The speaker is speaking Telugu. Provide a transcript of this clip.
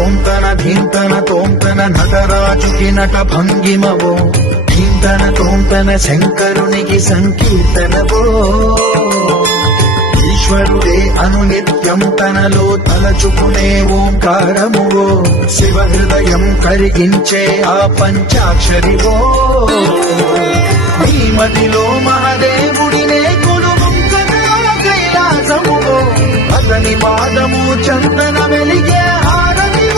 తోంతన ధీంతన తోంతన నటరాజుకి నట భంగిమవో ధీంతన తోంతన శంకరునికి సంకీర్తనవో ఈశ్వరుడే అనునిత్యం తనలో తలచుకునే ఓంకారమువో శివ హృదయం కరిగించే ఆ పంచాక్షరివో నీ మదిలో మహాదేవుడినే కొలువుంకన కైలాసమువో అతని పాదము చందన వెలిగే